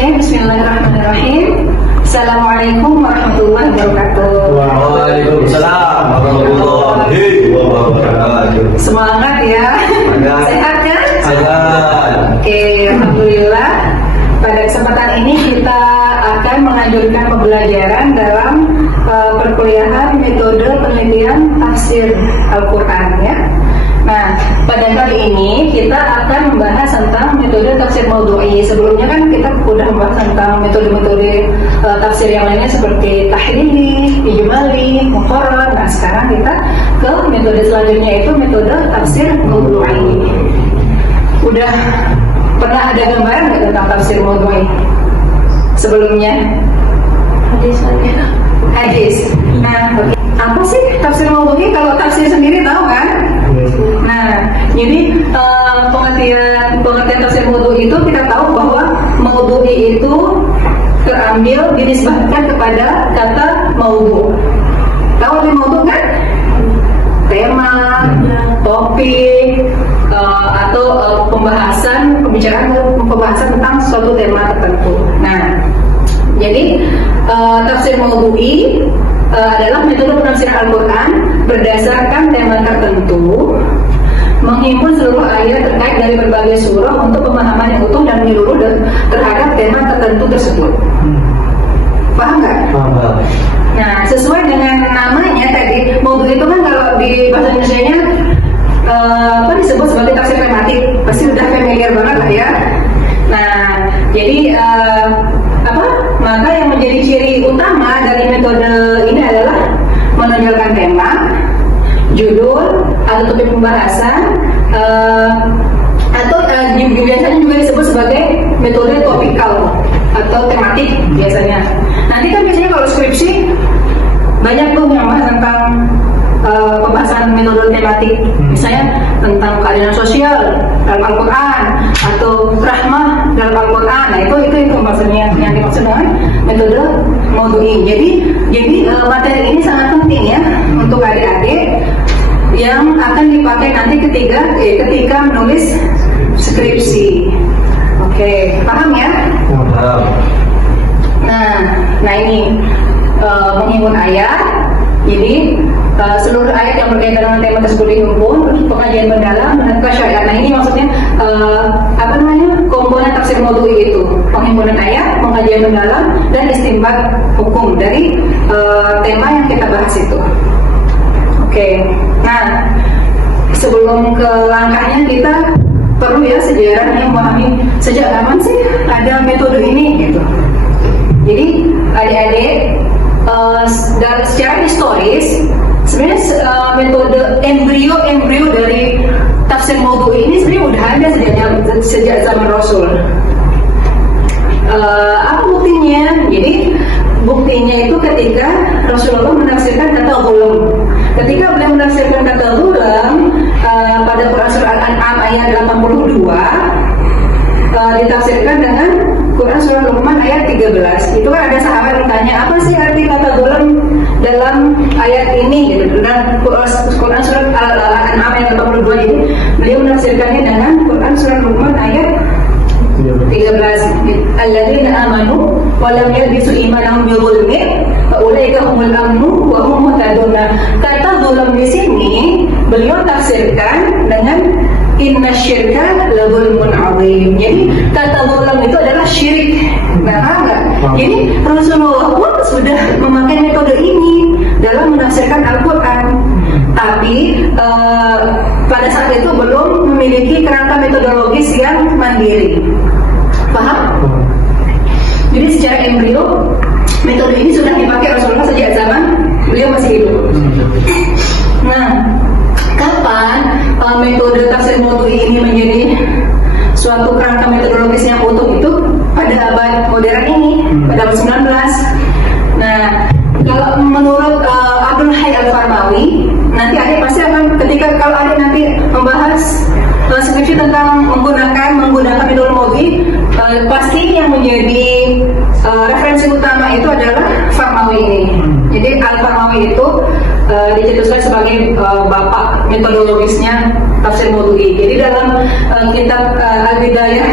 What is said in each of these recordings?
Oke, bismillahirrahmanirrahim. Assalamualaikum warahmatullahi wabarakatuh. Waalaikumsalam warahmatullahi wabarakatuh. Semangat ya. Sehat kan? Sehat. Oke, alhamdulillah. Pada kesempatan ini kita akan melanjutkan pembelajaran dalam perkuliahan metode penelitian tafsir Al-Quran ya. Nah, pada kali ini kita akan membahas tentang metode tafsir maudhu'i. Sebelumnya kan kita sudah membahas tentang metode-metode tafsir yang lainnya seperti tahriri, ijmali, muqarrar. Nah, sekarang kita ke metode selanjutnya, itu metode tafsir maudhu'i. Udah pernah ada gambaran nggak tentang tafsir maudhu'i sebelumnya? Hadis. Nah, apa sih tafsir maudhu'i? Kalau tafsir sendiri tahu kan? Nah, jadi pengertian tafsir maudhu'i itu kita tahu bahwa maudhu'i itu terambil dinisbahkan kepada kata maudhu'. Tahu arti maudhu' kan? Tema, topik, atau pembahasan tentang suatu tema tertentu. Nah, jadi tafsir maudhu'i adalah metode penafsiran Al-Quran berdasarkan tema tertentu, menghimpun seluruh ayat terkait dari berbagai surah untuk pemahaman yang utuh dan menyeluruh terhadap tema tertentu tersebut. Paham nggak? Paham. Nah, sesuai dengan namanya tadi, maudhu' itu kan kalau di bahasa Indonesianya disebut sebagai tafsir tematik, pasti sudah familiar banget lah ya. Nah, jadi maka yang menjadi ciri utama dari metode ini adalah menonjolkan tema, judul atau topik pembahasan, atau biasanya juga disebut sebagai metode topikal atau tematik biasanya. Nanti kan biasanya kalau skripsi banyak tuh yang bahas tentang pembahasan metode tematik, misalnya tentang keadilan sosial dalam Al-Quran atau rahmah dalam Al-Quran. Nah itu maksudnya yang dimaksud dengan metode maudhu'i. Jadi materi ini sangat penting ya untuk adik-adik yang akan dipakai nanti ketika menulis skripsi. Oke, paham ya? Paham. Nah ini menghimpun ayat. Jadi seluruh ayat yang berkaitan dengan tema tersebut dihimpun, terus pengajian mendalam dan kasyai'an. Nah ini maksudnya komponen tafsir maudhu'i itu penghimpunan ayat, pengajian mendalam, dan istinbat hukum dari tema yang kita bahas itu. Oke. Nah, sebelum ke langkahnya kita perlu ya sejarahnya memahami sejak kapan sih ada metode ini gitu. Jadi adik-adik secara historis sebenarnya metode embrio dari tafsir maudhu'i ini sebenarnya udah ada sejak zaman Rasul. Apa buktinya? Jadi buktinya itu ketika Rasulullah menafsirkan kata ghulam. Ketika beliau menafsirkan kata ghulam pada Quran surah Al-An'am ayat 82, ditafsirkan dengan Quran surah Luqman ayat 13. Itu kan ada sahabat yang tanya, apa sih arti kata ghulam dalam ayat ini gitu. Dan Quran surah Al-An'am ayat 82 ini beliau menafsirkannya dengan Quran surah Luqman ayat 13. Alladzina amanu wa lam yalbisu imanahum bi dzulmin fa ulaika humul amnu wa hum muhtadun. Kata ghulam di sini beliau tafsirkan dengan inna syirka la dzulmun adzim. Jadi kata ghulam itu adalah syirik. Nah, jadi Rasulullah pun sudah memakai metode ini dalam menafsirkan Al-Quran. Tapi pada saat itu belum memiliki kerangka metodologis yang mandiri. Paham? Jadi secara embrio metode ini sudah dipakai Rasulullah sejak zaman beliau masih hidup. Nah, kapan metode tafsir maudhu'i ini menjadi suatu kerangka metodologis yang utuh? Itu pada abad modern ini, pada abad 19. Nah, kalau menurut Abdul Hayy Al-Farmawi, nanti adik pasti akan kalau adik nanti membahas skripsi tentang menggunakan metode maudhu'i, pasti yang menjadi referensi utama itu adalah Farmawi ini. Jadi Al-Farmawi itu dicetuskan sebagai bapak metodologisnya tafsir maudhu'i. Jadi dalam kitab Al-Bidayah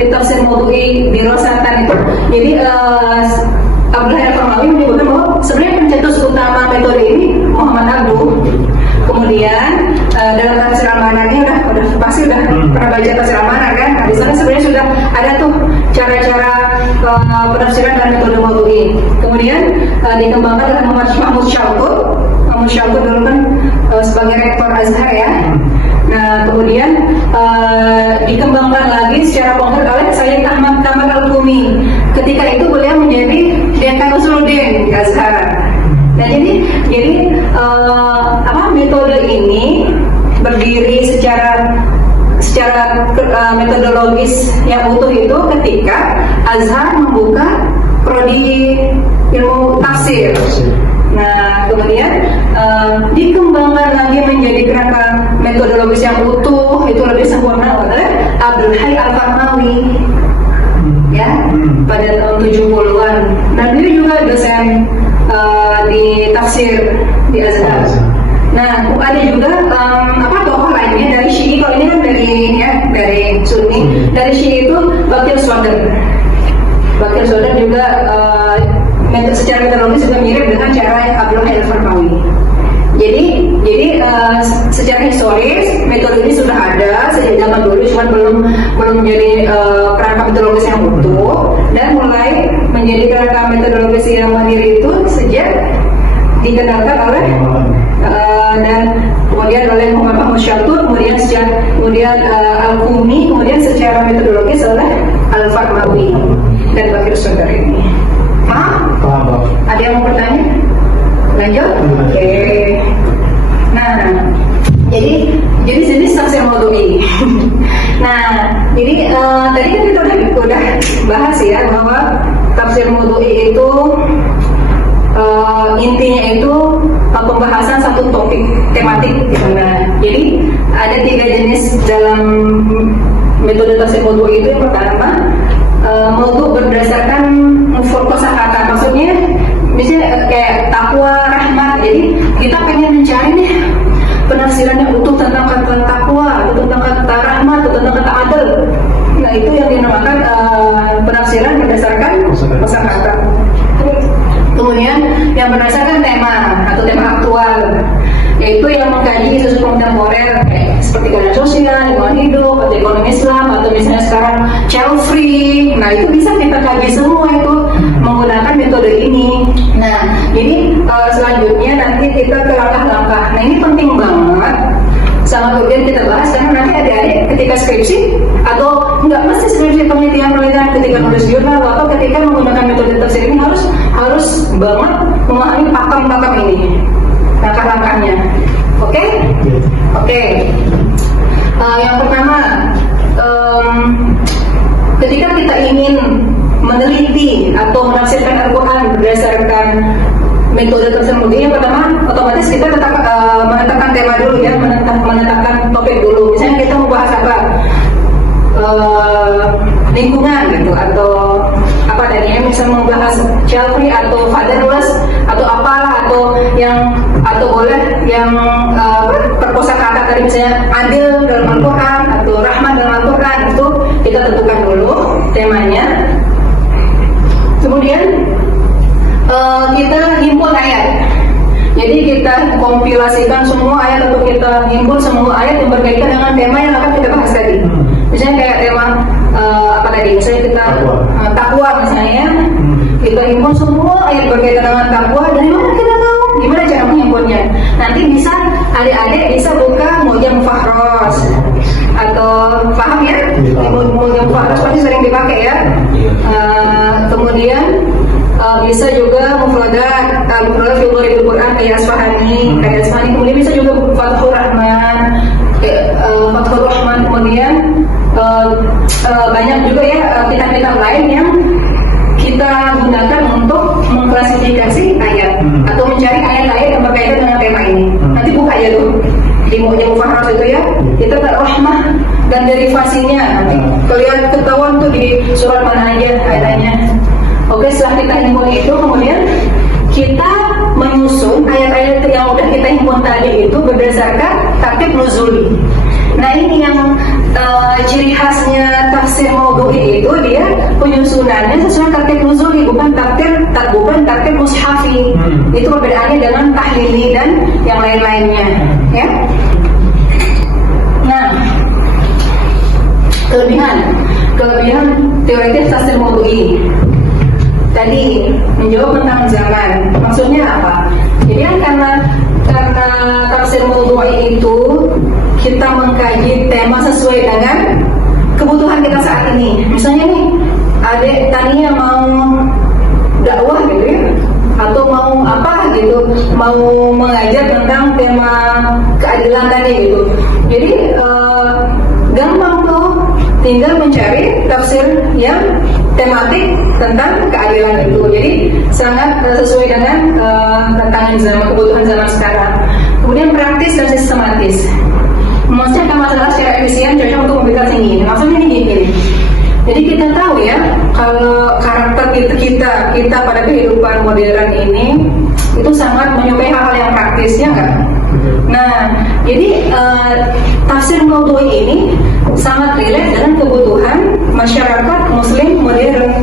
di tafsir Mawdu'i di Rosatan itu. Jadi Abdullah Al-Farmawi menyebutkan bahwa sebenarnya pencetus utama metode ini Muhammad Abu. Kemudian dalam tafsir Al-Manani udah pasti udah pernah baca tafsir Al-Manan kan? Nah, di sana sebenarnya sudah ada tuh cara-cara penafsiran dan metode Mawdu'i. Kemudian dikembangkan oleh Mahmud Syalqut. Mahmud Syalqut dulu kan sebagai rektor Azhar ya. Nah, kemudian dikembangkan lagi secara konkret oleh Sayyid Ahmad Kamal Al-Qumi. Ketika itu beliau menjadi Dekan Usuluddin di Azhar. Nah, jadi metode ini berdiri secara metodologis yang utuh itu ketika Azhar membuka prodi ilmu tafsir. Nah, kemudian dikembangkan lagi menjadi kerangka metodologis yang utuh, itu lebih sempurna oleh Abdul Hayy Al-Farmawi ya, pada tahun 70-an. Nah, dia juga dosen di tafsir di Azhar. Nah, ada juga tokoh lainnya dari Syi'i. Kalau ini kan dari Sunni. Dari Syi'i itu Bakir Sodar. Bakir Sodar juga secara metodologis juga mirip dengan cara Abdul Hayy Al-Farmawi. Jadi secara historis metode ini sudah ada sejak zaman dulu, cuma belum menjadi kerangka metodologis yang utuh, dan mulai menjadi kerangka metodologis yang mandiri itu sejak dikenalkan oleh dan kemudian oleh Muhammad Syalqut, kemudian Al-Qumi, kemudian secara metodologis oleh Al-Farmawi dan Bakir Sodar ini. Paham? Ada yang mau bertanya? Lanjut? Oke. Nah, jadi jenis tafsir Mawdu'i. Nah, jadi tadi kan kita udah bahas ya bahwa tafsir Mawdu'i itu intinya itu pembahasan satu topik tematik. Nah, jadi ada 3 jenis dalam metode tafsir Mawdu'i itu. Yang pertama, Mawdu' berdasarkan kosakata, maksudnya misalnya kayak takwa, rahmat. Jadi kita pengen mencari nih penafsiran yang utuh tentang kata takwa, atau tentang kata rahmat, atau tentang kata adil. Nah, itu yang dinamakan penafsiran berdasarkan kosakata. Kemudian yang berdasarkan tema atau tema aktual, yaitu yang mengkaji isu kontemporer seperti keadaan sosial, lingkungan hidup, atau ekonomi Islam, atau misalnya sekarang child free. Nah, itu bisa kita kaji semua itu menggunakan metode ini. Nah, jadi selanjutnya nanti kita ke langkah-langkah. Nah, ini penting banget, sangat urgent kita bahas, karena nanti adik-adik ketika skripsi atau nggak mesti skripsi, penelitian ketika nulis jurnal atau ketika menggunakan metode tafsir ini harus banget memahami pakem-pakem ini, langkah-langkahnya. Oke? Yang pertama, ketika kita ingin meneliti atau menafsirkan Al-Quran berdasarkan metode tafsir Mawdu'i, yang pertama otomatis kita tetap menetapkan tema dulu ya, menetapkan topik dulu. Misalnya kita mau bahas apa, lingkungan gitu, atau apa tadi, bisa membahas child free atau fatherless atau apalah, atau boleh yang perkosakata tadi, misalnya adil dalam Al-Quran atau rahmat dalam Al-Quran. Itu kita tentukan dulu temanya. Kemudian kita himpun ayat. Jadi kita kompilasikan semua ayat, atau kita himpun semua ayat yang berkaitan dengan tema yang akan kita bahas tadi. Misalnya kayak tema misalnya kita takwa misalnya, kita himpun semua ayat berkaitan dengan takwa. Dari mana kita tahu? Gimana cara menghimpunnya? Nanti bisa adik-adik bisa buka Mu'jam Fahros, atau paham ya? Mu'jam Fahros pasti sering dipakai ya. Kemudian bisa juga mufradat fi Quran kayak Asfahani. Kemudian bisa juga Fathur Rahman, kemudian banyak juga ya kitab-kitab lain yang kita gunakan untuk mengklasifikasi ayat atau mencari ayat-ayat yang berkaitan dengan tema ini. Nanti buka ya tuh di Mu'jam Fahros itu ya, kita rahmah dan derivasinya. Nanti kalian ketahuan tuh di surat mana aja ayat-ayatnya. Oke, setelah kita himpun itu, kemudian kita menyusun ayat-ayat yang udah kita himpun tadi itu berdasarkan tartib nuzuli. Nah, ini yang ciri khasnya tafsir maudhu'i itu dia penyusunannya sesuai tartib nuzuli, bukan tartib mushafi. Itu perbedaannya dengan tahlili dan yang lain-lainnya, ya. Nah, kelebihan teoritis tafsir maudhu'i tadi menjawab tentang zaman. Maksudnya apa? Jadi kan karena tafsir maudhu'i itu kita mengkaji tema sesuai dengan kebutuhan kita saat ini. Misalnya nih, adik tadinya mau dakwah gitu ya, atau mau apa gitu, mau mengajar tentang tema keadilan tadi gitu. Jadi gampang tuh, tinggal mencari tafsir yang tematik tentang keadilan itu. Jadi sangat sesuai dengan tantangan zaman, kebutuhan zaman sekarang. Kemudian praktis dan sistematis. Maksudnya masalah secara efisien cocok untuk mobilitas tinggi. Maksudnya ini gini. Jadi kita tahu ya, kalau karakter kita pada kehidupan modern ini itu sangat menyukai hal-hal yang praktis, ya enggak? Nah, jadi tafsir maudhu'i ini sangat relate dengan kebutuhan masyarakat Muslim modern.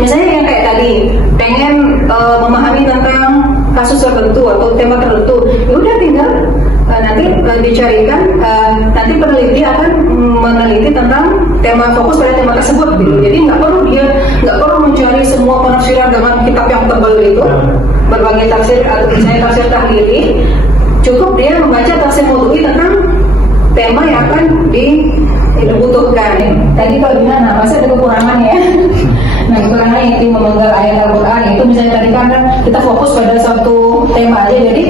Misalnya yang kayak tadi, pengen memahami tentang kasus tertentu atau tema tertentu, ya udah tinggal nanti dicarikan, nanti peneliti akan meneliti tentang tema, fokus pada tema tersebut gitu. Jadi nggak perlu mencari semua penafsiran dengan kitab yang tebal itu, berbagai tafsir atau misalnya tafsir tahlili. Cukup dia membaca tafsir maudhu'i tentang tema yang akan dibutuhkan. Tadi kelebihan, nah masih ada kekurangan ya. Nah, kekurangannya itu memenggal ayat Al-Quran, itu misalnya tadi kan kita fokus pada satu tema aja, jadi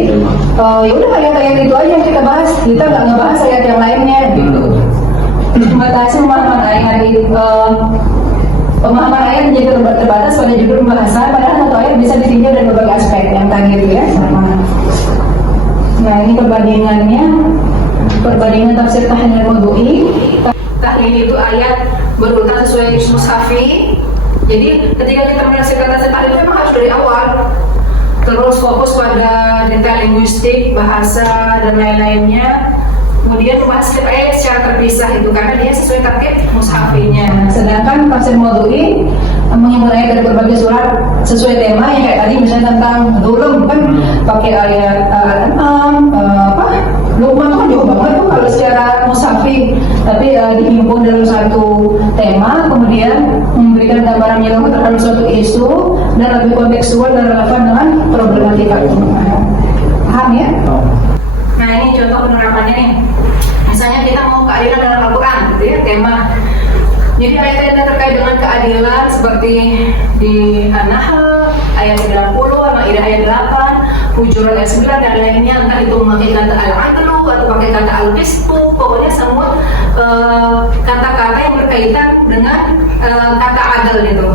ya udah ayat-ayat itu aja yang kita bahas, kita nggak ngebahas ayat yang lainnya gitu. Membatasi pemahaman ayat, pemahaman ayat menjadi terbatas pada judul pembahasan, padahal satu ayat bisa ditinjau dari berbagai aspek yang tadi itu ya. Nah, ini perbandingan tafsir tahlil maudhu'i. Tahlil itu ayat berurutan sesuai mushafi. Jadi ketika kita menafsirkan tafsir tahlil itu memang harus dari awal, terus fokus pada detail linguistik, bahasa dan lain-lainnya. Kemudian membahas setiap ayat secara terpisah itu karena dia sesuai tartib mushafinya. Sedangkan tafsir maudhu'i menghimpunkan ayat dari berbagai surat sesuai tema yang kayak tadi misalnya tentang dzulm kan pakai ayat Al-An'am, Luqman kan jauh banget tuh kalau secara mushafi, tapi dihimpun dalam satu tema, kemudian memberikan gambaran yang lengkap terhadap suatu isu dan lebih kontekstual dan relevan dengan problematika itu. Paham ya? Nah, ini contoh penerapannya nih. Misalnya kita mau keadilan dalam Al-Quran gitu ya, tema. Jadi ayat-ayat yang terkait dengan keadilan seperti di An-Nahl ayat 90, Al-Maidah ayat 8, Hujurat ayat 9 dan lainnya, entah itu memakai kata al-adlu atau pakai kata al-qistu, pokoknya semua kata-kata yang berkaitan dengan kata adil itu.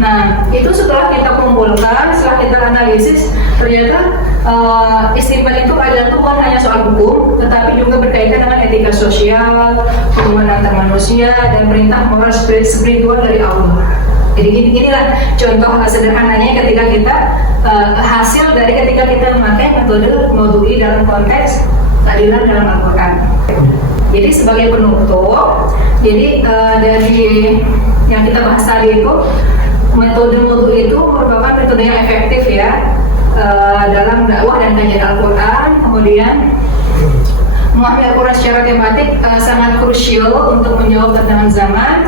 Nah, itu setelah kita kumpulkan, setelah kita analisis, ternyata istimewa itu adalah bukan hanya soal hukum, tetapi juga berkaitan dengan etika sosial, hubungan antar manusia, dan perintah moral spiritual dari Allah. Jadi inilah contoh sederhananya ketika kita hasil dari ketika kita memakai metode maudhu'i dalam konteks keadilan dalam Al-Quran. Jadi sebagai penutup, jadi dari yang kita bahas tadi itu, metode maudhu'i itu merupakan metode yang efektif ya dalam dakwah dan kajian Al-Quran. Kemudian memahami Al-Quran secara tematik sangat krusial untuk menjawab tantangan zaman,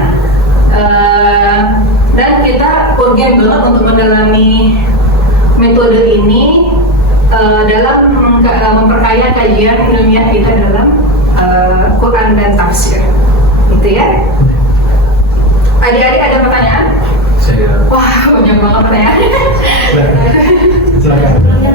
dan kita urgen banget untuk mendalami metode ini dalam memperkaya kajian ilmiah kita dalam Quran dan tafsir. Gitu ya. Adik-adik ada pertanyaan? Wah, banyak banget pertanyaan.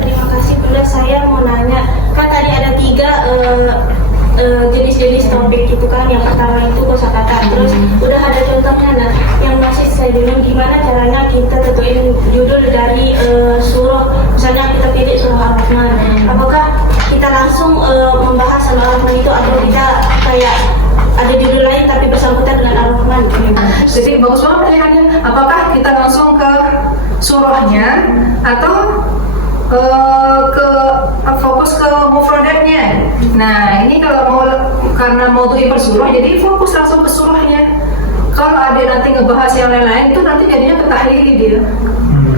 Terima kasih Bunda. Saya mau nanya, kan tadi ada 3 jenis-jenis topik itu kan. Yang pertama itu kosakata, terus udah ada contohnya. Nah, yang masih saya bingung gimana caranya kita tentuin judul dari surah. Misalnya kita pilih surah Ar-Rahman, apakah kita langsung membahas Al-Rahman itu atau kita kayak ada judul lain tapi bersangkutan dengan Al-Rahman? Jadi bagus banget pertanyaannya. Apakah kita langsung ke surahnya atau fokus ke mufradatnya? Nah, ini kalau mau karena mau tuh persurah, jadi fokus langsung ke surahnya. Kalau ada nanti ngebahas yang lain-lain itu nanti jadinya ketahlili dia.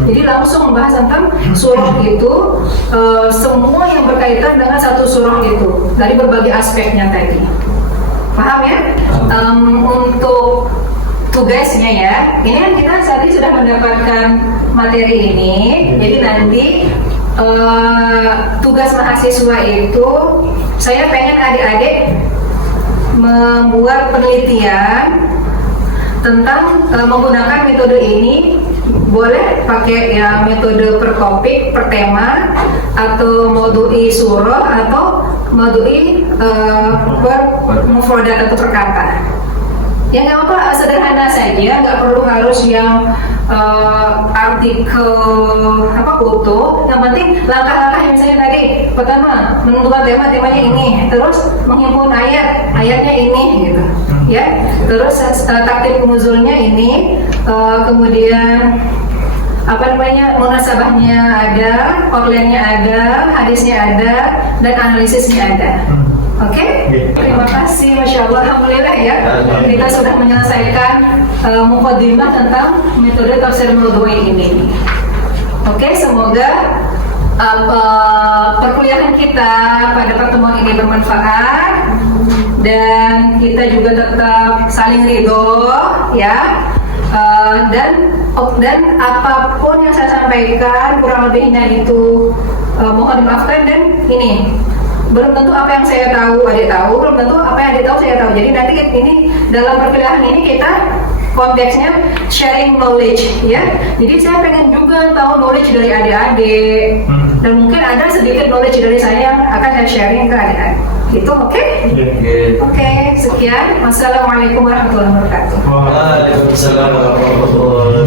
Jadi langsung membahas tentang surah itu, semua yang berkaitan dengan satu surah itu dari berbagai aspeknya tadi. Paham ya? Untuk tugasnya ya, ini kan kita tadi sudah mendapatkan materi ini, jadi nanti tugas mahasiswa itu saya pengen adik-adik membuat penelitian tentang menggunakan metode ini. Boleh pakai ya metode per topik, per tema, atau moduli surah, atau moduli per mufradat atau per kata. Ya nggak apa, sederhana saja, nggak perlu harus yang artikel utuh. Yang penting langkah-langkah yang saya tadi. Pertama, menentukan temanya ini, terus menghimpun ayatnya ini, gitu. Ya, terus taktik nuzulnya ini, kemudian munasabahnya ada, outline-nya ada, hadisnya ada, dan analisisnya ada. Oke? Terima kasih, Masya Allah, Alhamdulillah ya. Kita sudah menyelesaikan muqaddimah tentang metode tafsir mawdu'i ini. Oke, semoga perkuliahan kita pada pertemuan ini bermanfaat dan kita juga tetap saling ridho ya. Dan apapun yang saya sampaikan kurang lebihnya itu mohon dimaafkan. Dan ini belum tentu apa yang saya tahu adik tahu, belum tentu apa yang adik tahu saya tahu. Jadi nanti ini dalam perkuliahan ini kita konteksnya sharing knowledge ya. Jadi saya pengen juga tahu knowledge dari adik-adik, dan mungkin ada sedikit knowledge dari saya yang akan saya sharing ke adik-adik. Gitu, oke? Oke, sekian. Wassalamualaikum warahmatullahi wabarakatuh. Waalaikumsalam warahmatullahi wabarakatuh.